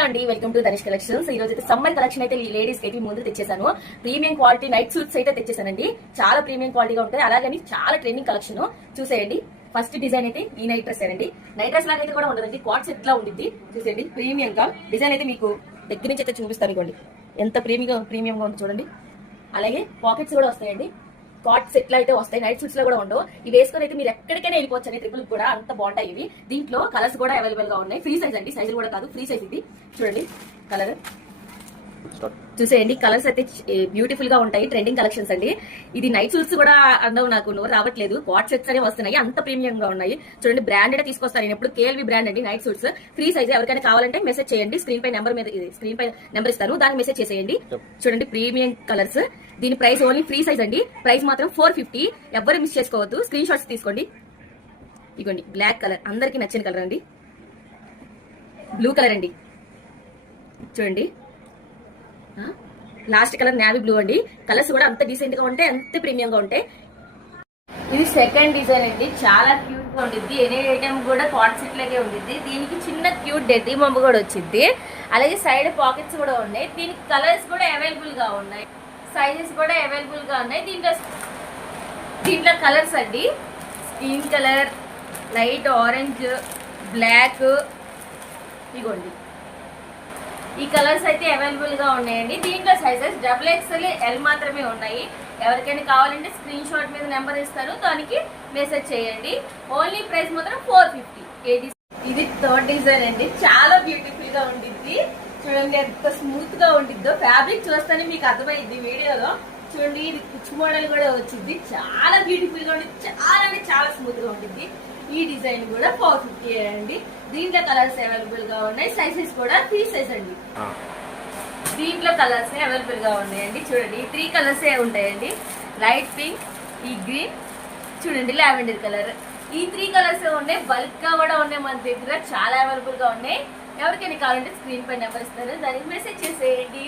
Hello అండి, welcome to Dhanish collections. ఈ రోజు అయితే సమ్మర్ కలెక్షన్ అయితే లేడీస్ కి ముందు తెచ్చేసాను. ప్రీమియం క్వాలిటీ నైట్ సూట్స్ అయితే తెచ్చేసానండి. చాలా ప్రీమియం క్వాలిటీగా ఉంటాయి, అలాగని చాలా ట్రెండింగ్ కలెక్షన్. చూసేయండి. ఫస్ట్ డిజైన్ అయితే ఈ నైట్ డ్రెస్ అండి. నైట్ డ్రెస్ లాగా అయితే కూడా ఉండదండి, క్వాడ్ సెట్ లా ఉంటుంది. చూసేయండి, ప్రీమియం గా డిజైన్ అయితే మీకు దగ్గర నుంచి అయితే చూపిస్తాను. ఇవ్వండి ఎంత ప్రీమియంగా ఉంది చూడండి. అలాగే పాకెట్స్ కూడా వస్తాయండి. కాట్ సెట్ లో అయితే వస్తాయి, నైట్ సూట్స్ లో కూడా ఉండవు. ఇవి వేసుకొని అయితే మీరు ఎక్కడికైనా వెళ్ళిపోవచ్చు అండి. ట్రిపుల్ కూడా అంత బాగుంటాయి ఇవి. దీంట్లో కలర్స్ కూడా అవైలబుల్ గా ఉన్నాయి. ఫ్రీ సైజ్ అండి, సైజులు కూడా కాదు, ఫ్రీ సైజ్ ఇది. చూడండి కలర్ చూసేయండి. కలర్స్ అయితే బ్యూటిఫుల్ గా ఉంటాయి, ట్రెండింగ్ కలెక్షన్స్ అండి. ఇది నైట్ సూట్స్ కూడా అందవు, నాకు నోరు రావట్లేదు. కాట్ సెట్స్ అనే వస్తున్నాయి, అంత ప్రీమియం గా ఉన్నాయి. చూడండి, బ్రాండెడ్ తీసుకొస్తాను నేను ఎప్పుడు. కేఎల్వి బ్రాండ్ అండి నైట్ సూట్స్. Free size. ఎవరికైనా కావాలంటే మెసేజ్ చేయండి. స్క్రీన్ పై నెంబర్ ఇస్తాను, దానికి మెసేజ్ చేసేయండి. చూడండి, ప్రీమియం కలర్స్. దీని ప్రైస్ ఓన్లీ ఫ్రీ సైజ్ అండి. ప్రైస్ మాత్రం 450. ఎవ్వరు మిస్ చేసుకోవద్దు, స్క్రీన్ షాట్స్ తీసుకోండి. ఇగోండి బ్లాక్ కలర్, అందరికి నచ్చిన కలర్ అండి. బ్లూ కలర్ అండి, చూడండి. లాస్ట్ కలర్ నేవీ బ్లూ అండి. కలర్స్ కూడా అంత డీసెంట్ గా ఉంటాయి, అంత ప్రీమియం గా ఉంటాయి. ఇది సెకండ్ డిజైన్ అండి, చాలా క్యూట్ గా ఉంటుంది. ఎనీ ఐటమ్ కూడా కాట్ సెట్ లాగే ఉంటుంది. దీనికి చిన్న క్యూట్ డెడ్డీ బొమ్మ కూడా వచ్చింది. అలాగే సైడ్ పాకెట్స్ కూడా ఉన్నాయి. దీనికి కలర్స్ కూడా అవైలబుల్ గా ఉన్నాయి, సైజెస్ కూడా అవైలబుల్ గా ఉన్నాయి. దీంట్లో కలర్స్ అండి, skin colour, light orange, black, ఇగోండి ఈ కలర్స్ అయితే అవైలబుల్ గా ఉన్నాయండి. దీంట్లో సైజెస్ XXL, L మాత్రమే ఉన్నాయి. ఎవరికైనా కావాలంటే స్క్రీన్ షాట్ మీద నెంబర్ ఇస్తాను, దానికి మెసేజ్ చేయండి. ఓన్లీ ప్రైస్ మాత్రం 450. ఇది థర్డ్ డిజైన్ అండి, చాలా బ్యూటిఫుల్ గా ఉంటుంది. చూడండి ఎంత స్మూత్ గా ఉంటుందో. ఫ్యాబ్రిక్ చూస్తేనే మీకు అర్థమైంది వీడియోలో. చూడండి, ఇది కుచ్చు మోడల్ కూడా వచ్చింది. చాలా బ్యూటిఫుల్ గా ఉంటుంది, చాలా అంటే చాలా స్మూత్ గా ఉంటుంది. ఈ డిజైన్ కూడా 450 అండి. దీంట్లో కలర్స్ అవైలబుల్ గా ఉన్నాయి, సైజెస్ కూడా ఫ్రీ సైజ్ అండి. దీంట్లో కలర్స్ అవైలబుల్ గా ఉన్నాయండి. చూడండి, ఈ 3 కలర్స్ ఉంటాయండి. లైట్ పింక్, ఈ గ్రీన్, చూడండి లావెండర్ కలర్. ఈ 3 కలర్స్ ఉన్నాయి. బల్క్ గా కూడా ఉన్నాయి మన దగ్గర, చాలా అవైలబుల్ గా ఉన్నాయి. ఎవరికైనా కావాలంటే స్క్రీన్ పై నెంబర్ ఇస్తారు, దానికి మెసేజ్ చేసేయండి.